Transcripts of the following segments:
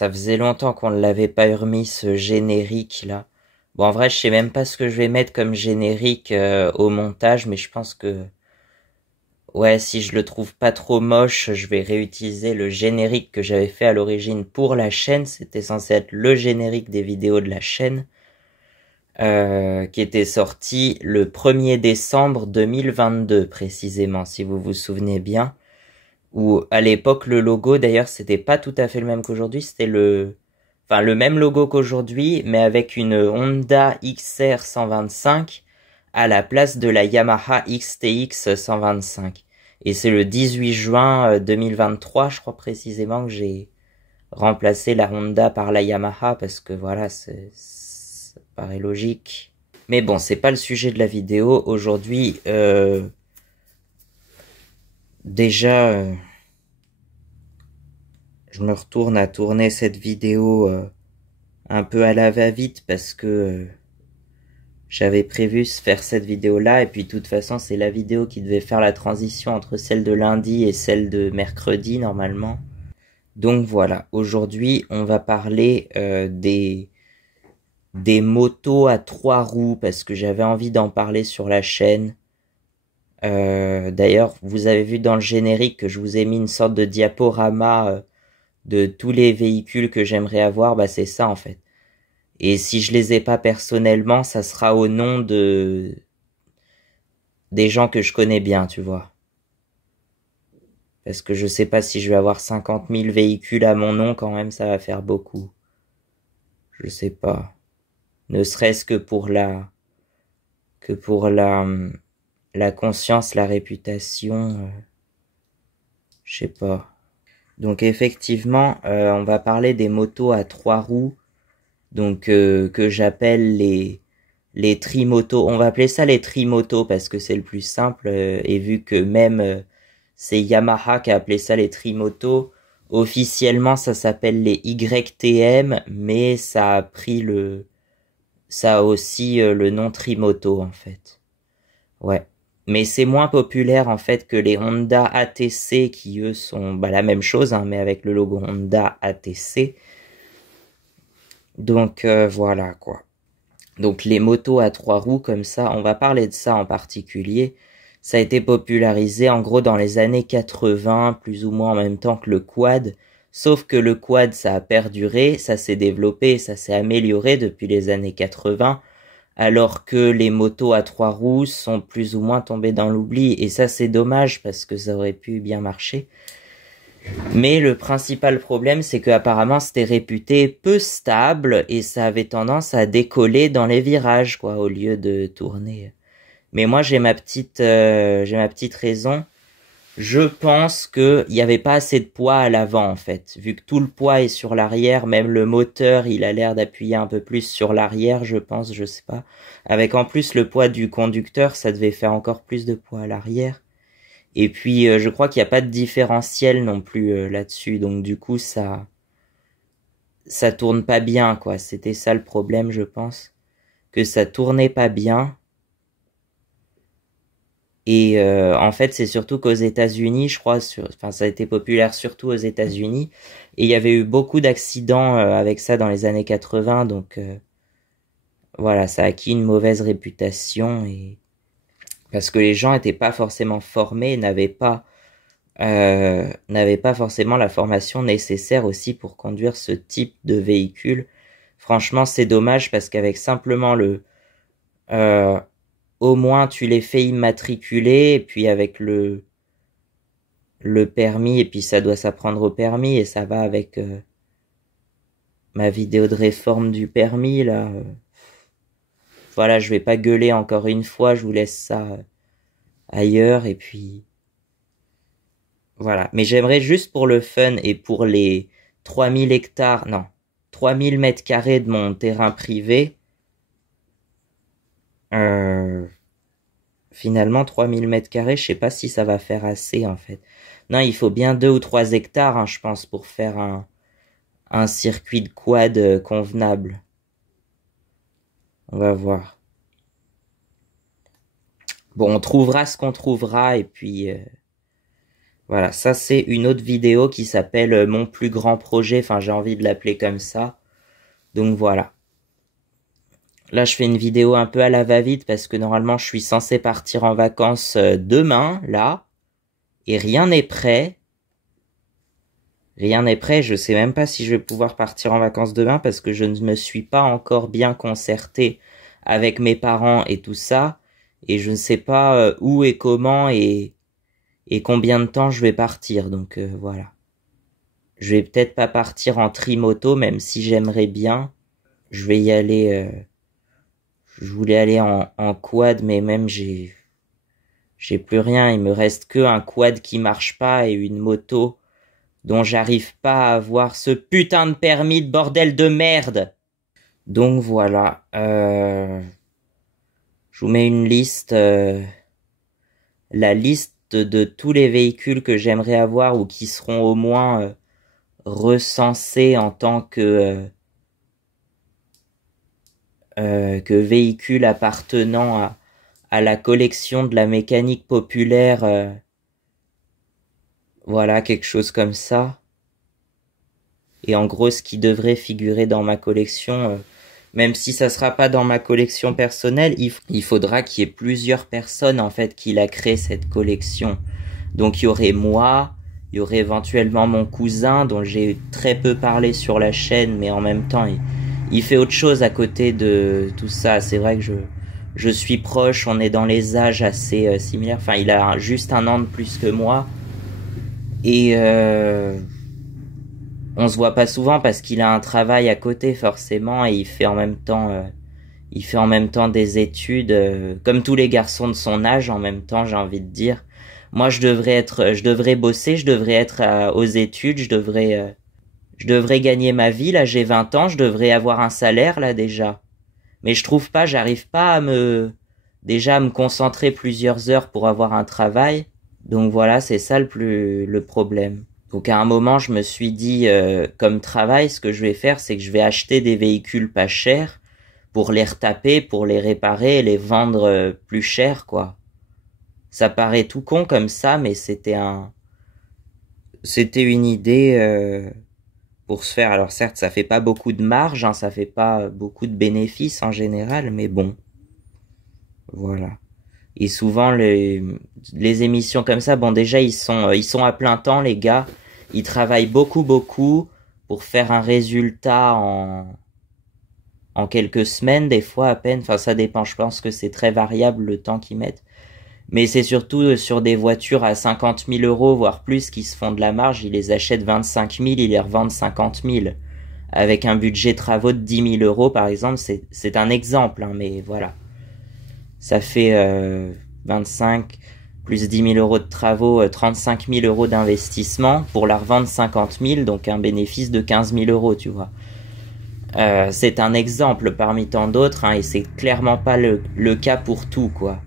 ça faisait longtemps qu'on ne l'avait pas remis ce générique là. Bon, en vrai, je sais même pas ce que je vais mettre comme générique au montage, mais je pense que ouais, si je le trouve pas trop moche, je vais réutiliser le générique que j'avais fait à l'origine pour la chaîne. C'était censé être le générique des vidéos de la chaîne, qui était sorti le 1er décembre 2022 précisément, si vous vous souvenez bien. Où à l'époque le logo d'ailleurs c'était pas tout à fait le même qu'aujourd'hui, c'était le même logo qu'aujourd'hui, mais avec une Honda XR 125 à la place de la Yamaha XTX 125. Et c'est le 18 juin 2023, je crois précisément, que j'ai remplacé la Honda par la Yamaha parce que voilà, ça paraît logique. Mais bon, c'est pas le sujet de la vidéo. Aujourd'hui, déjà, je me retourne à tourner cette vidéo un peu à la va-vite parce que j'avais prévu faire cette vidéo-là, et puis de toute façon c'est la vidéo qui devait faire la transition entre celle de lundi et celle de mercredi normalement. Donc voilà, aujourd'hui on va parler des motos à 3 roues parce que j'avais envie d'en parler sur la chaîne. D'ailleurs, vous avez vu dans le générique que je vous ai mis une sorte de diaporama de tous les véhicules que j'aimerais avoir, bah c'est ça en fait. Et si je les ai pas personnellement, ça sera au nom des gens que je connais bien, tu vois. Parce que je sais pas si je vais avoir 50 000 véhicules à mon nom, quand même, ça va faire beaucoup. Je sais pas. Ne serait-ce que pour la conscience, la réputation, je sais pas. Donc effectivement, on va parler des motos à 3 roues, donc que j'appelle les trimotos. On va appeler ça les trimotos parce que c'est le plus simple, et vu que même c'est Yamaha qui a appelé ça les trimotos, officiellement ça s'appelle les YTM, mais ça a aussi le nom trimoto en fait. Ouais. Mais c'est moins populaire en fait que les Honda ATC qui eux sont bah, la même chose, hein, mais avec le logo Honda ATC. Donc voilà quoi. Donc les motos à 3 roues comme ça, on va parler de ça en particulier. Ça a été popularisé en gros dans les années 80, plus ou moins en même temps que le quad. Sauf que le quad ça a perduré, ça s'est développé, ça s'est amélioré depuis les années 80. Alors que les motos à 3 roues sont plus ou moins tombées dans l'oubli. Et ça c'est dommage parce que ça aurait pu bien marcher. Mais le principal problème, c'est que apparemment c'était réputé peu stable et ça avait tendance à décoller dans les virages, quoi, au lieu de tourner. Mais moi j'ai ma petite raison. Je pense que il y avait pas assez de poids à l'avant en fait, vu que tout le poids est sur l'arrière, même le moteur il a l'air d'appuyer un peu plus sur l'arrière, je pense, je sais pas. Avec en plus le poids du conducteur, ça devait faire encore plus de poids à l'arrière. Et puis je crois qu'il n'y a pas de différentiel non plus là-dessus, donc du coup ça tourne pas bien quoi. C'était ça le problème, je pense, que ça tournait pas bien. Et en fait, c'est surtout qu'aux États-Unis, je crois, enfin ça a été populaire surtout aux États-Unis, et il y avait eu beaucoup d'accidents avec ça dans les années 80, donc voilà, ça a acquis une mauvaise réputation et parce que les gens étaient pas forcément formés, n'avaient pas forcément la formation nécessaire aussi pour conduire ce type de véhicule. Franchement, c'est dommage parce qu'avec simplement euh, au moins tu les fais immatriculer, et puis avec le permis, et puis ça doit s'apprendre au permis, et ça va avec ma vidéo de réforme du permis, là. Voilà, je vais pas gueuler encore une fois, je vous laisse ça ailleurs, et puis voilà. Mais j'aimerais juste pour le fun et pour les 3000 hectares, non, 3000 mètres carrés de mon terrain privé, euh, finalement 3000 mètres carrés, je sais pas si ça va faire assez en fait. Non, il faut bien 2 ou 3 hectares, hein, je pense, pour faire un circuit de quad convenable. On va voir. Bon, on trouvera ce qu'on trouvera, et puis Voilà, ça c'est une autre vidéo qui s'appelle Mon plus grand projet, enfin j'ai envie de l'appeler comme ça. Donc voilà. Là je fais une vidéo un peu à la va-vite parce que normalement je suis censé partir en vacances demain, là. Et rien n'est prêt. Rien n'est prêt, je sais même pas si je vais pouvoir partir en vacances demain parce que je ne me suis pas encore bien concerté avec mes parents et tout ça. Et je ne sais pas où et comment et combien de temps je vais partir, donc voilà. Je vais peut-être pas partir en trimoto, même si j'aimerais bien. Je vais y aller, je voulais aller en quad, mais même j'ai plus rien. Il me reste que un quad qui marche pas et une moto dont j'arrive pas à avoir ce putain de permis de bordel de merde. Donc voilà, je vous mets une liste, la liste de tous les véhicules que j'aimerais avoir ou qui seront au moins recensés en tant que véhicules appartenant à la collection de la mécanique populaire, voilà, quelque chose comme ça. Et en gros, ce qui devrait figurer dans ma collection, même si ça sera pas dans ma collection personnelle, il faudra qu'il y ait plusieurs personnes en fait qui la créent cette collection. Donc il y aurait moi, il y aurait éventuellement mon cousin dont j'ai très peu parlé sur la chaîne, mais en même temps il fait autre chose à côté de tout ça. C'est vrai que je suis proche, on est dans les âges assez similaires. Enfin, il a juste un an de plus que moi et on se voit pas souvent parce qu'il a un travail à côté forcément et il fait en même temps des études comme tous les garçons de son âge en même temps, j'ai envie de dire. Moi je devrais bosser, je devrais être aux études, je devrais gagner ma vie, là j'ai 20 ans, je devrais avoir un salaire là déjà. Mais je trouve pas, j'arrive pas déjà à me concentrer plusieurs heures pour avoir un travail. Donc voilà, c'est ça le problème. Donc à un moment, je me suis dit, comme travail, ce que je vais faire, c'est que je vais acheter des véhicules pas chers pour les retaper, pour les réparer et les vendre plus cher, quoi. Ça paraît tout con comme ça, mais c'était une idée pour se faire. Alors certes, ça fait pas beaucoup de marge, hein, ça fait pas beaucoup de bénéfices en général, mais bon, voilà. Et souvent les émissions comme ça, bon déjà ils sont à plein temps les gars, ils travaillent beaucoup pour faire un résultat en quelques semaines, des fois à peine. Enfin ça dépend, je pense que c'est très variable le temps qu'ils mettent. Mais c'est surtout sur des voitures à 50 000 euros, voire plus, qui se font de la marge. Ils les achètent 25 000, ils les revendent 50 000. Avec un budget travaux de 10 000 euros, par exemple, c'est un exemple, hein, mais voilà. Ça fait 25 plus 10 000 euros de travaux, 35 000 euros d'investissement pour la revendre 50 000, donc un bénéfice de 15 000 euros, tu vois. C'est un exemple parmi tant d'autres, hein, et c'est clairement pas le cas pour tout, quoi.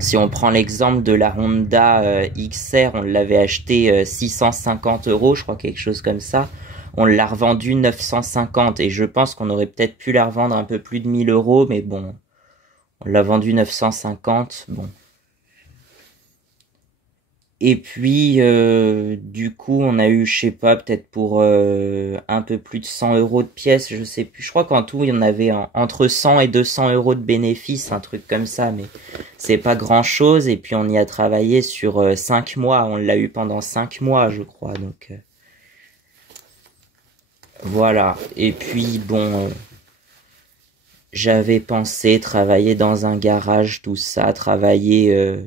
Si on prend l'exemple de la Honda XR, on l'avait acheté 650 euros, je crois, quelque chose comme ça. On l'a revendu 950 et je pense qu'on aurait peut-être pu la revendre un peu plus de 1000 euros, mais bon, on l'a vendu 950, bon. Et puis, du coup, on a eu, je sais pas, peut-être pour un peu plus de 100 euros de pièces, je sais plus. Je crois qu'en tout, il y en avait entre 100 et 200 euros de bénéfices, un truc comme ça, mais c'est pas grand-chose. Et puis, on y a travaillé sur 5 mois. On l'a eu pendant 5 mois, je crois. Donc, voilà. Et puis, bon, j'avais pensé travailler dans un garage, tout ça, travailler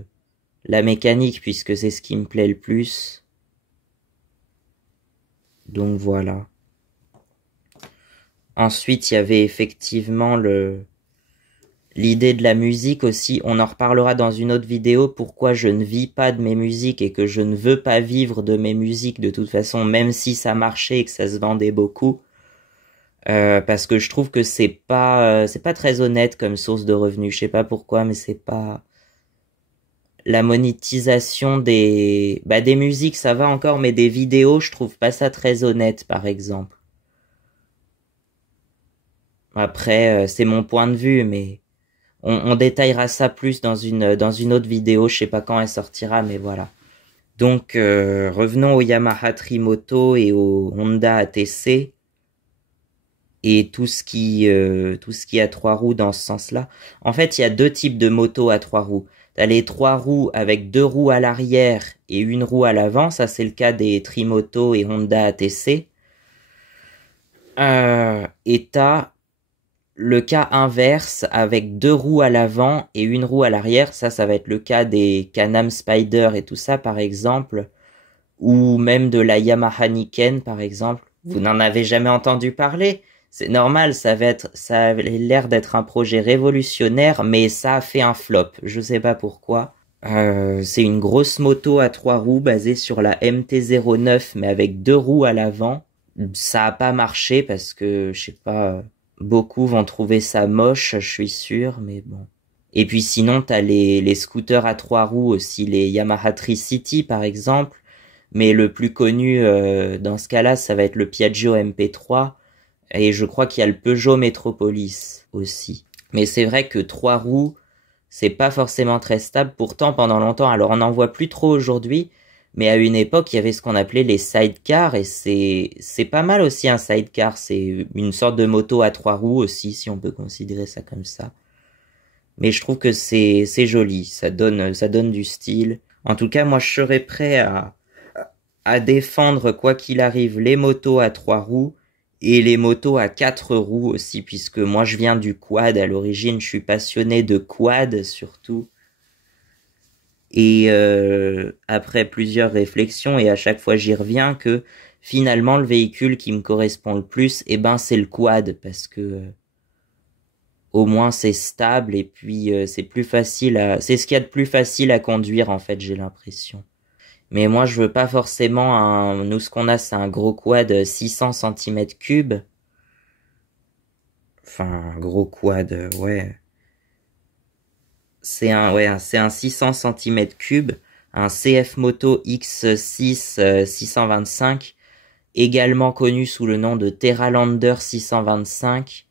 la mécanique, puisque c'est ce qui me plaît le plus. Donc voilà. Ensuite, il y avait effectivement l'idée de la musique aussi. On en reparlera dans une autre vidéo, pourquoi je ne vis pas de mes musiques et que je ne veux pas vivre de mes musiques de toute façon, même si ça marchait et que ça se vendait beaucoup. Parce que je trouve que c'est pas très honnête comme source de revenus. Je sais pas pourquoi, mais c'est pas... La monétisation des musiques, ça va encore, mais des vidéos, je trouve pas ça très honnête, par exemple. Après, c'est mon point de vue, mais on détaillera ça plus dans une autre vidéo. Je sais pas quand elle sortira, mais voilà. Donc revenons au Yamaha Trimoto et au Honda ATC et tout ce qui a trois roues dans ce sens-là. En fait, il y a deux types de motos à trois roues. T'as les trois roues avec deux roues à l'arrière et une roue à l'avant. Ça, c'est le cas des Trimoto et Honda ATC. Et t'as le cas inverse avec deux roues à l'avant et une roue à l'arrière. Ça va être le cas des Can-Am Spyder et tout ça, par exemple. Ou même de la Yamaha Niken, par exemple. Vous n'en avez jamais entendu parler? C'est normal, ça avait l'air d'être un projet révolutionnaire, mais ça a fait un flop. Je sais pas pourquoi. C'est une grosse moto à trois roues basée sur la MT-09, mais avec deux roues à l'avant. Ça a pas marché parce que, je sais pas, beaucoup vont trouver ça moche, je suis sûr, mais bon. Et puis sinon, t'as les scooters à trois roues aussi, les Yamaha Tricity par exemple. Mais le plus connu dans ce cas-là, ça va être le Piaggio MP3. Et je crois qu'il y a le Peugeot Metropolis aussi. Mais c'est vrai que trois roues, c'est pas forcément très stable. Pourtant, pendant longtemps, alors on n'en voit plus trop aujourd'hui, mais à une époque, il y avait ce qu'on appelait les sidecars, et c'est pas mal aussi un sidecar. C'est une sorte de moto à trois roues aussi, si on peut considérer ça comme ça. Mais je trouve que c'est joli, ça donne du style. En tout cas, moi je serais prêt à défendre quoi qu'il arrive les motos à trois roues et les motos à quatre roues aussi, puisque moi je viens du quad à l'origine, je suis passionné de quad surtout. Et après plusieurs réflexions, et à chaque fois j'y reviens, que finalement le véhicule qui me correspond le plus, eh ben c'est le quad, parce que au moins c'est stable et puis c'est plus facile c'est ce qu'il y a de plus facile à conduire en fait, j'ai l'impression. Mais moi, je veux pas forcément nous, ce qu'on a, c'est un gros quad 600 cm3. Enfin, un gros quad, ouais. C'est un 600 cm3. Un CF Moto X6 625. Également connu sous le nom de Terralander 625.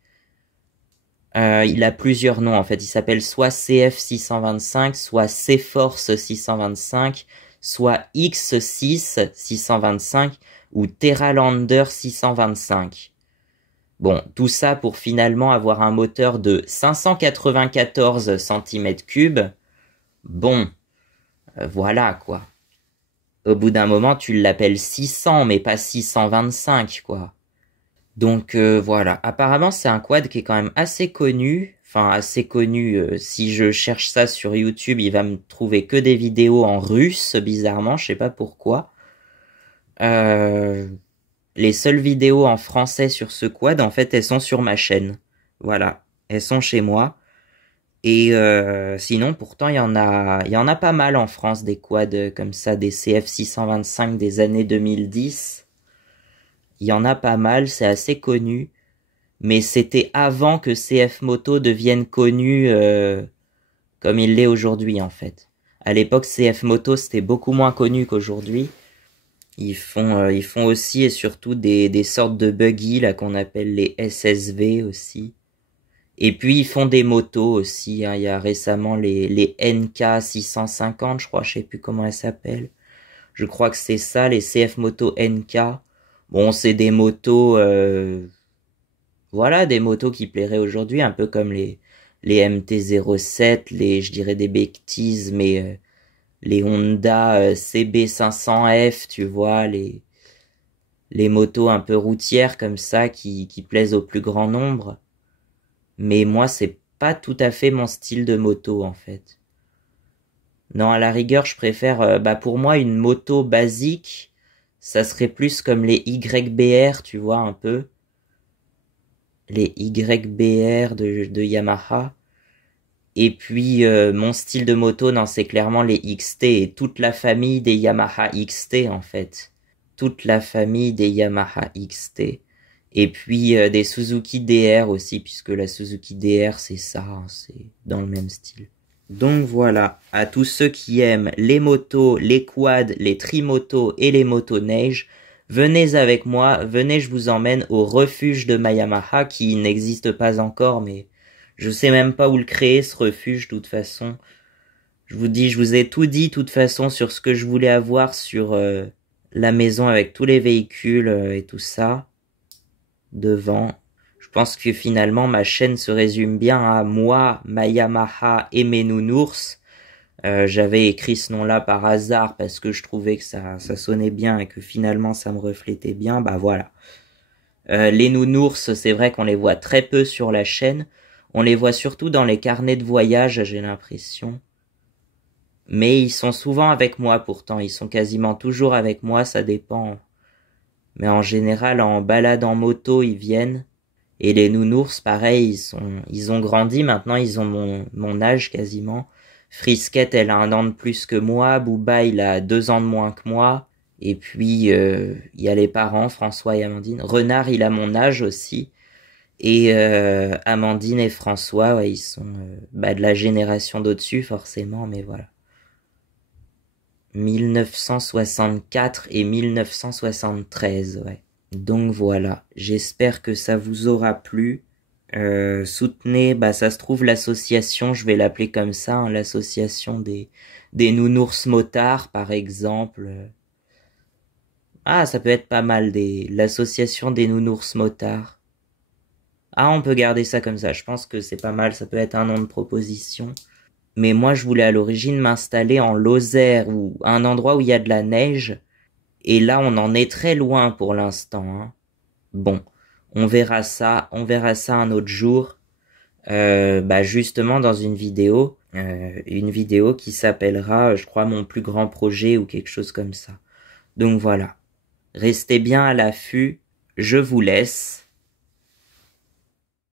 Il a plusieurs noms, en fait. Il s'appelle soit CF 625, soit C-Force 625, soit X6 625 ou Terralander 625. Bon, tout ça pour finalement avoir un moteur de 594 cm3. Bon, voilà quoi. Au bout d'un moment, tu l'appelles 600, mais pas 625 quoi. Donc voilà, apparemment c'est un quad qui est quand même assez connu. Enfin, assez connu, si je cherche ça sur YouTube, il va me trouver que des vidéos en russe, bizarrement, je sais pas pourquoi. Les seules vidéos en français sur ce quad, en fait, elles sont sur ma chaîne. Voilà, elles sont chez moi. Et sinon, pourtant, il y en a pas mal en France, des quads comme ça, des CF 625 des années 2010. Il y en a pas mal, c'est assez connu. Mais c'était avant que CF Moto devienne connu comme il l'est aujourd'hui en fait. À l'époque, CF Moto c'était beaucoup moins connu qu'aujourd'hui. Ils font aussi et surtout des sortes de buggy là qu'on appelle les SSV aussi. Et puis ils font des motos aussi. Hein. Il y a récemment les NK 650, je crois, je sais plus comment elles s'appellent. Je crois que c'est ça, les CF Moto NK. Bon, c'est des motos. Voilà, des motos qui plairaient aujourd'hui, un peu comme les MT-07, je dirais des Bektis, mais les Honda CB500F, tu vois, les motos un peu routières comme ça qui plaisent au plus grand nombre. Mais moi, c'est pas tout à fait mon style de moto, en fait. Non, à la rigueur, je préfère, pour moi, une moto basique, ça serait plus comme les YBR, tu vois, un peu. Les YBR de Yamaha. Et puis mon style de moto, non, c'est clairement les XT et toute la famille des Yamaha XT en fait. Toute la famille des Yamaha XT. Et puis des Suzuki DR aussi, puisque la Suzuki DR c'est ça, hein, c'est dans le même style. Donc voilà, à tous ceux qui aiment les motos, les quads, les trimotos et les motoneiges, venez avec moi, venez, je vous emmène au refuge de ma Yamaha qui n'existe pas encore, mais je sais même pas où le créer ce refuge de toute façon. Je vous ai tout dit, de toute façon, sur ce que je voulais avoir sur la maison avec tous les véhicules et tout ça. Devant. Je pense que finalement, ma chaîne se résume bien à moi, ma Yamaha et mes nounours. J'avais écrit ce nom-là par hasard parce que je trouvais que ça sonnait bien et que finalement ça me reflétait bien. Bah voilà. Les nounours, c'est vrai qu'on les voit très peu sur la chaîne. On les voit surtout dans les carnets de voyage, j'ai l'impression. Mais ils sont souvent avec moi pourtant. Ils sont quasiment toujours avec moi, ça dépend. Mais en général, en balade en moto, ils viennent. Et les nounours, pareil, ils ont grandi maintenant, ils ont mon âge quasiment. Frisquette, elle a 1 an de plus que moi. Booba, il a 2 ans de moins que moi. Et puis, il y a les parents, François et Amandine. Renard, il a mon âge aussi. Et Amandine et François, ouais, ils sont de la génération d'au-dessus, forcément, mais voilà. 1964 et 1973, ouais. Donc voilà, j'espère que ça vous aura plu. Soutenez, ça se trouve l'association, je vais l'appeler comme ça, hein, l'association des nounours motards, par exemple. Ah, ça peut être pas mal, l'association des nounours motards. Ah, on peut garder ça comme ça, je pense que c'est pas mal, ça peut être un nom de proposition. Mais moi, je voulais à l'origine m'installer en Lozère, ou un endroit où il y a de la neige. Et là, on en est très loin pour l'instant, hein. Bon, on verra ça un autre jour. Justement dans une vidéo qui s'appellera, je crois, mon plus grand projet ou quelque chose comme ça. Donc voilà. Restez bien à l'affût. Je vous laisse.